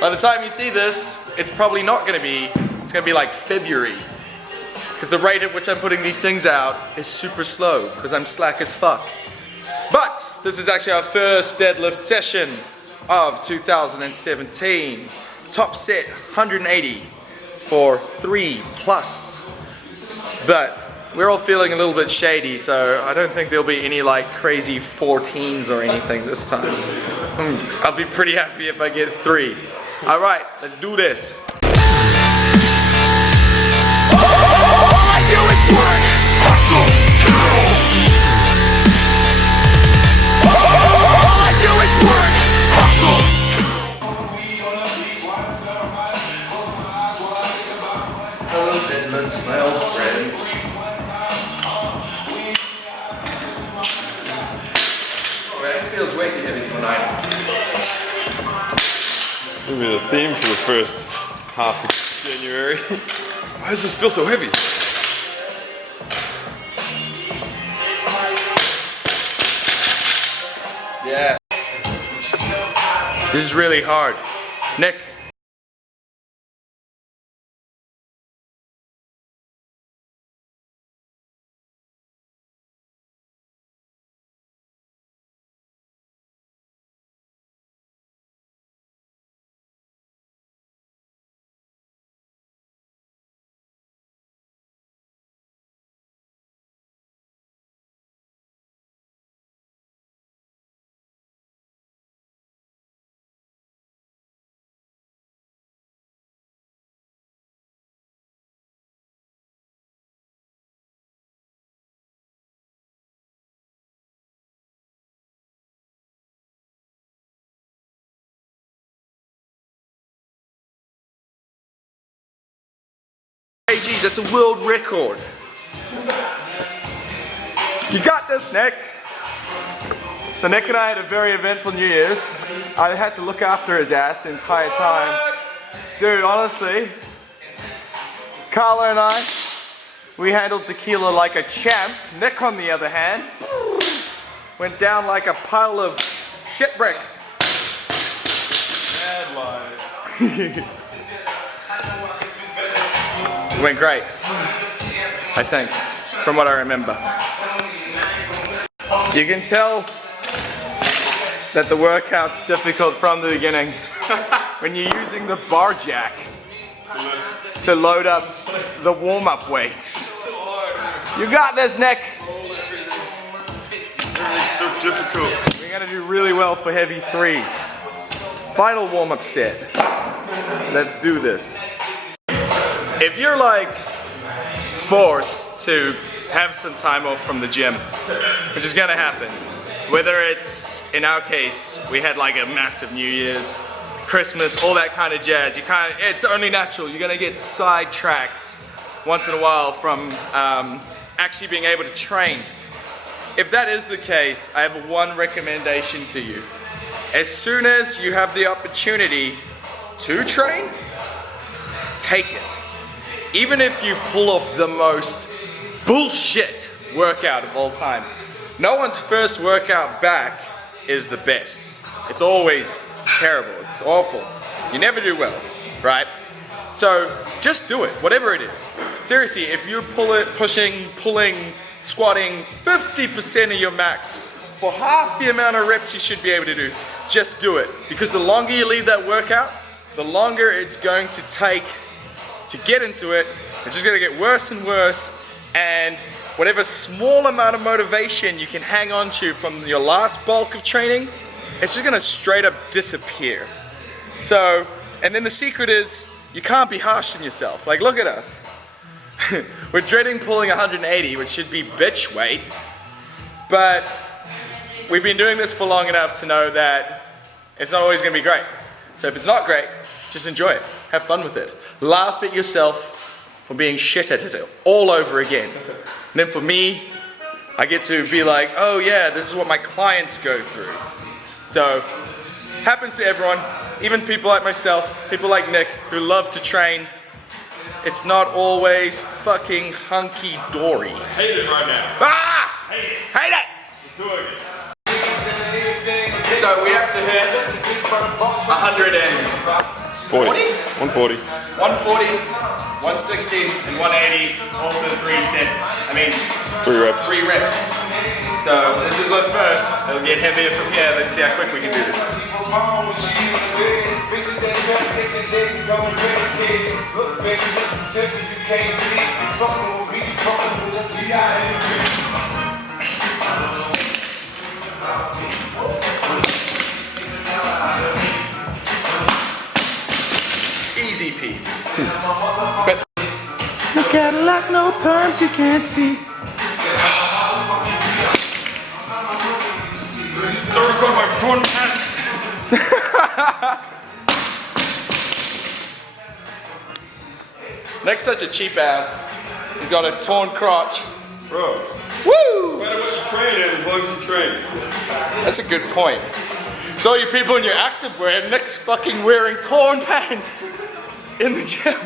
By the time you see this, it's probably not gonna be, it's gonna be like February. Because the rate at which I'm putting these things out is super slow, because I'm slack as fuck. But this is actually our first deadlift session of 2017. Top set, 180 for 3+. But we're all feeling a little bit shady, so I don't think there'll be any like crazy 14s or anything this time. I'll be pretty happy if I get 3. All right, let's do this. All I do is work, hustle, kill. All I do is work, hustle, kill. Hello, deadlifts, my old friend. Well, it feels way too heavy for night. It's gonna be the theme for the first half of January. Why does this feel so heavy? Yeah. This is really hard. Nick. Geez, that's a world record. You got this, Nick. So Nick and I had a very eventful New Year's. I had to look after his ass the entire time. Dude, honestly, Carla and I, we handled tequila like a champ. Nick, on the other hand, went down like a pile of shit bricks. Bad lies. It went great, I think, from what I remember. You can tell that the workout's difficult from the beginning when you're using the bar jack to load up the warm-up weights. You got this, Nick. Everything's so difficult. We're gonna do really well for heavy 3s. Final warm-up set. Let's do this. If you're like forced to have some time off from the gym, which is gonna happen, whether it's, in our case, we had like a massive New Year's, Christmas, all that kind of jazz, it's only natural, you're gonna get sidetracked once in a while from actually being able to train. If that is the case, I have one recommendation to you. As soon as you have the opportunity to train, take it. Even if you pull off the most bullshit workout of all time, no one's first workout back is the best. It's always terrible, it's awful. You never do well, right? So just do it, whatever it is. Seriously, if you're pulling, squatting 50% of your max for half the amount of reps you should be able to do, just do it. Because the longer you leave that workout, the longer it's going to take to get into it. It's just gonna get worse and worse, and whatever small amount of motivation you can hang on to from your last bulk of training, it's just gonna straight up disappear. So, and then the secret is, you can't be harsh on yourself. Like, look at us. We're dreading pulling 180, which should be bitch weight, but we've been doing this for long enough to know that it's not always gonna be great. So if it's not great, just enjoy it, have fun with it. Laugh at yourself for being shit at it all over again. And then for me, I get to be like, oh yeah, this is what my clients go through. So, happens to everyone, even people like myself, people like Nick, who love to train. It's not always fucking hunky-dory. Hate it right now. Ah! Hate it. Hate it! Do it again. So we have to hit 160 40. 140. 140, 160, and 180, all for 3 sets. I mean, 3 reps. 3 reps. So this is our first. It'll get heavier from here. Let's see how quick we can do this. Easy peasy. But no Cadillac, no perms you can't see. Don't record my torn pants. Next such a cheap ass. He's got a torn crotch. Bro. Woo! No matter what you train in, as long as you train. That's a good point. So you people in your activewear, Nick's fucking wearing torn pants in the gym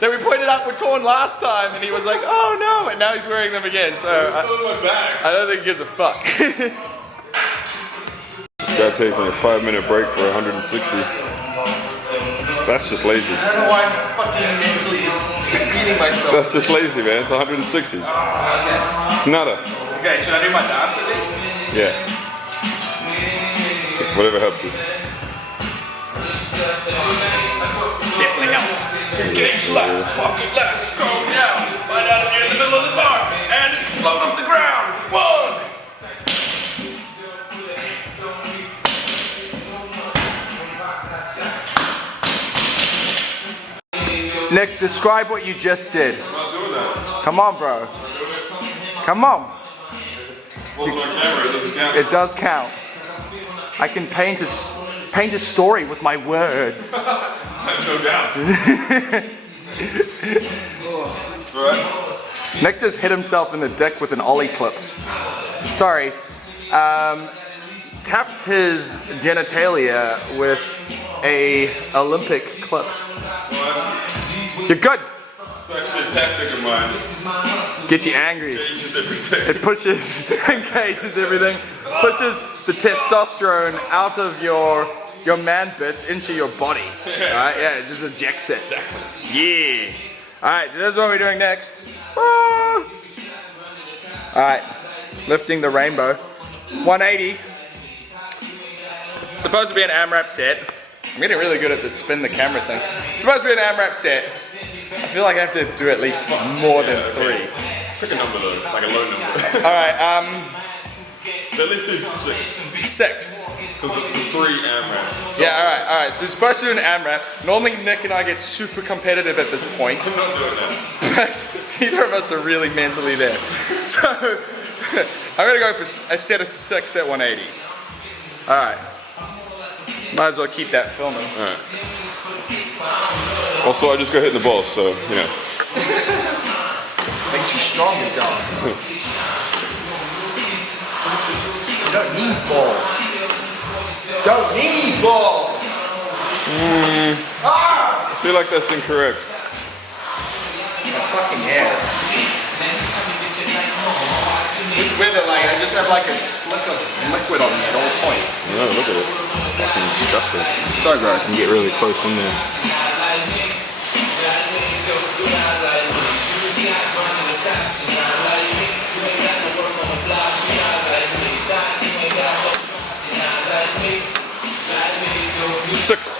that we pointed out were torn last time, and he was like, oh no, and now he's wearing them again. So Still in my bag. I don't think he gives a fuck. This guy taking a 5-minute break for 160. That's just lazy. I don't know why I'm fucking mentally just beating myself. That's just lazy, man. It's 160. It's nada. Okay, should I do my dance at least? Yeah. Whatever helps you. Definitely helps. Engage lats, pocket lats, go down. Find out if you're in the middle of the bar and explode off the ground. 1. Nick, describe what you just did. I'm not doing that. Come on, bro. Come on. Wasn't on camera, it doesn't count. It does count. I can paint a story with my words. No doubt. It's alright. Nick just hit himself in the dick with an ollie clip. Sorry. Tapped his genitalia with a Olympic clip. You're good. It's actually a tactic of mine. Gets you angry. Changes everything. It pushes, engages everything, pushes the testosterone out of your man bits into your body. Alright, yeah, it just ejects it. Exactly. Yeah. Alright, that's what we're doing next. Ah. Alright, lifting the rainbow. 180. Supposed to be an AMRAP set. I'm getting really good at the spin the camera thing. It's supposed to be an AMRAP set. I feel like I have to do at least more than 3. Pick a number though, like a low number. Alright, At least do 6. 6. Because it's a 3 AMRAP. Yeah, alright. So we're supposed to do an AMRAP. Normally Nick and I get super competitive at this point. I'm not doing that. But neither of us are really mentally there. So I'm gonna go for a set of 6 at 180. Alright. Might as well keep that filming. Alright. Also, I just got hit in the balls, so, you know. Makes you stronger, dog. You don't need balls. Don't need balls! I feel like that's incorrect. Fucking yeah. It's weird that like I just have like a slick of liquid on me at all points. No, look at it. Fucking disgusting. So gross. You can get really close in there. Six.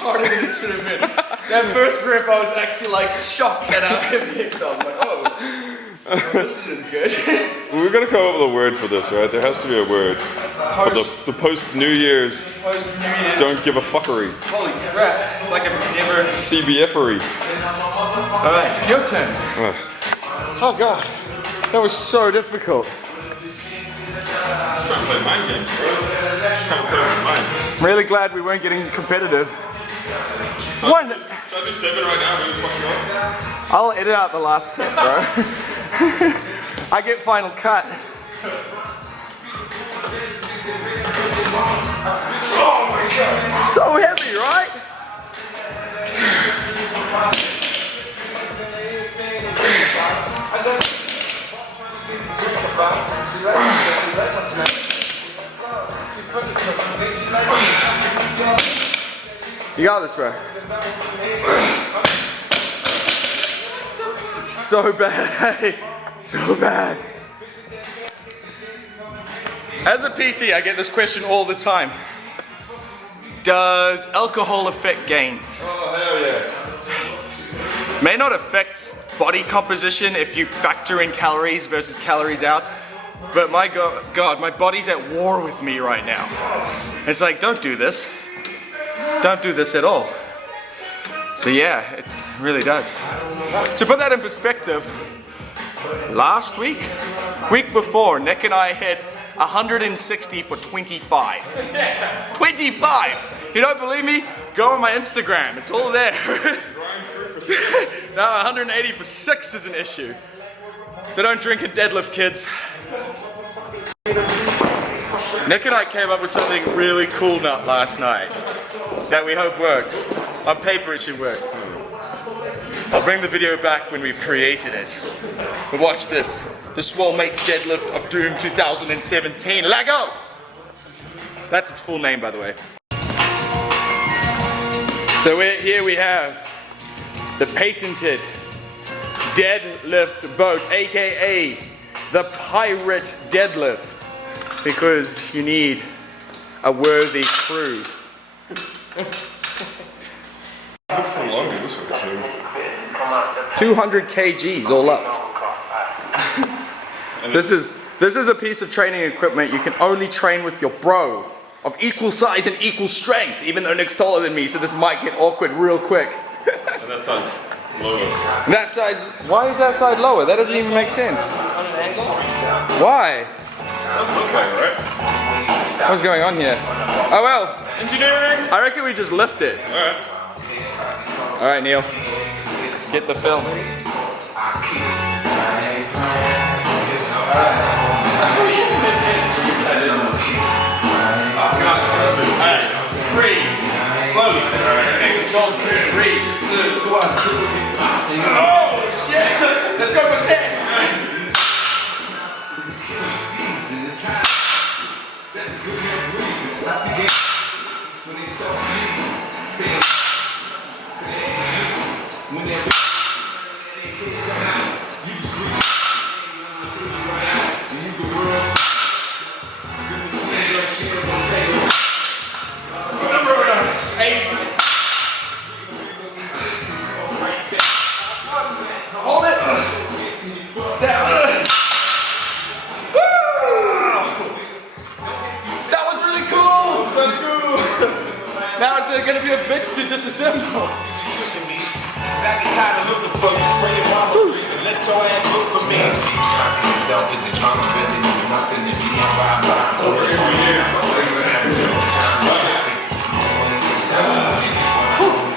Harder than it should have been. That first rip, I was actually like shocked at how heavy it felt. I'm like, oh, this isn't good. We're gonna come up with a word for this, right? There has to be a word. For the post-New Year's, Post New Year's. don't give a fuckery. Holy crap! It's like I've never. CBF-ery. Alright, your turn. Ugh. Oh god, that was so difficult. Just trying to play mind games, bro. Just trying to play with mind. I'm really glad we weren't getting competitive. One. Should I do 7 right now? Really fucking up? I'll edit out the last set, bro. I get final cut. So heavy, right? You got this, bro. So bad, hey? So bad. As a PT, I get this question all the time. Does alcohol affect gains? Oh, hell yeah. May not affect body composition if you factor in calories versus calories out, but my God, my body's at war with me right now. It's like, don't do this. Don't do this at all. So yeah, it really does. To put that in perspective, last week before, Nick and I hit 160 for 25. 25! You don't believe me? Go on my Instagram, it's all there. Now 180 for 6 is an issue. So don't drink and deadlift, kids. Nick and I came up with something really cool last night that we hope works. On paper it should work. I'll bring the video back when we've created it. But watch this. The Swole Mates Deadlift of Doom 2017. Lego! That's its full name, by the way. So here we have the patented deadlift boat, aka the pirate deadlift, because you need a worthy crew. Looks so longer this way, so. 200 kgs all up. This is a piece of training equipment you can only train with your bro of equal size and equal strength, even though Nick's taller than me, so this might get awkward real quick. And that side's lower. That side's, why is that side lower? That doesn't even make sense. Why? That looks like it, right? What's going on here? Oh well. Engineering! I reckon we just lift it. Alright. Alright, Neil. Get the film. Three. Slowly. John, 3, 2, 1. Oh shit! Let's go for 10. Now it's gonna be a bitch to disassemble.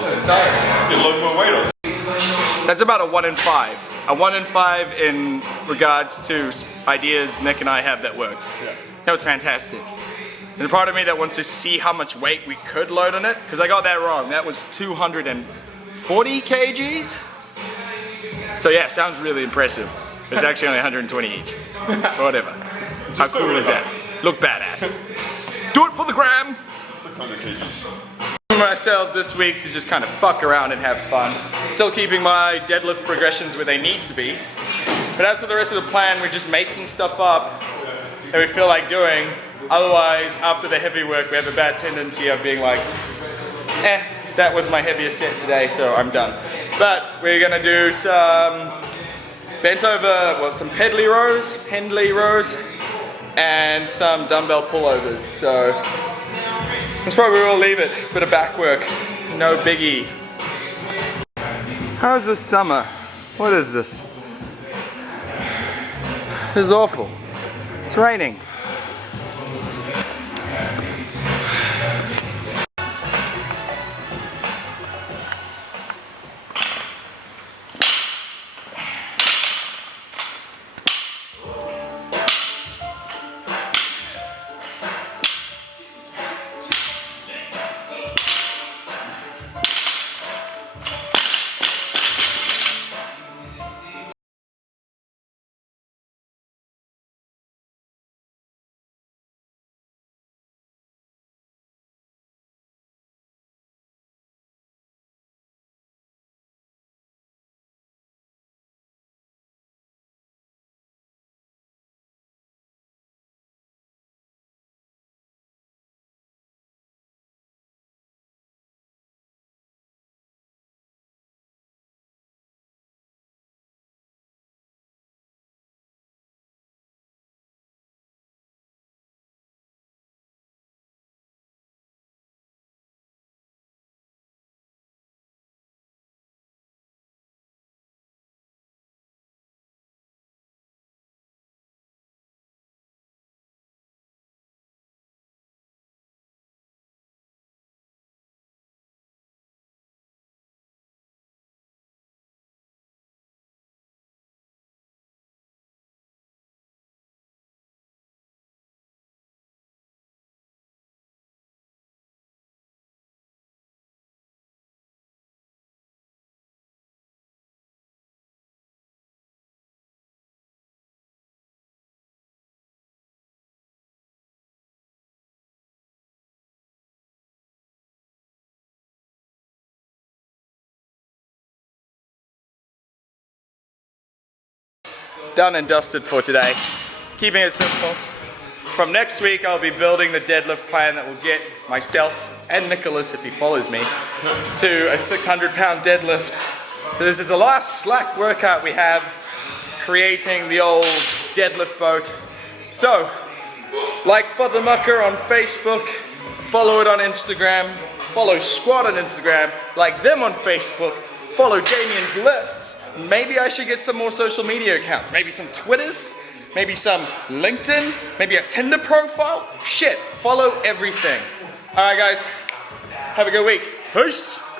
That's tired. Get a little more weight on. That's about a 1 in 5. A 1 in 5 in regards to ideas Nick and I have that works. Yeah. That was fantastic. There's a part of me that wants to see how much weight we could load on it, because I got that wrong. That was 240 kgs. So yeah, sounds really impressive. It's actually only 120 each. But whatever. How cool is that? Look badass. Do it for the gram! 600 kgs. Myself this week to just kind of fuck around and have fun. Still keeping my deadlift progressions where they need to be. But as for the rest of the plan, we're just making stuff up that we feel like doing. Otherwise, after the heavy work, we have a bad tendency of being like, that was my heaviest set today, so I'm done. But we're gonna do some bent over, well, some Pendley rows, and some dumbbell pullovers. So that's probably where we'll leave it. Bit of back work, no biggie. How's this summer? What is this? This is awful. It's raining. done and dusted for today. Keeping it simple. From next week, I'll be building the deadlift plan that will get myself and Nicholas, if he follows me, to a 600-pound deadlift. So this is the last slack workout we have, creating the old deadlift boat. So, like Futha Muka on Facebook, follow it on Instagram, follow SKWAD on Instagram, like them on Facebook, follow Damien's Lifts. Maybe I should get some more social media accounts, maybe some Twitters, maybe some LinkedIn, maybe a Tinder profile. Shit, follow everything. All right, guys, have a good week. Peace.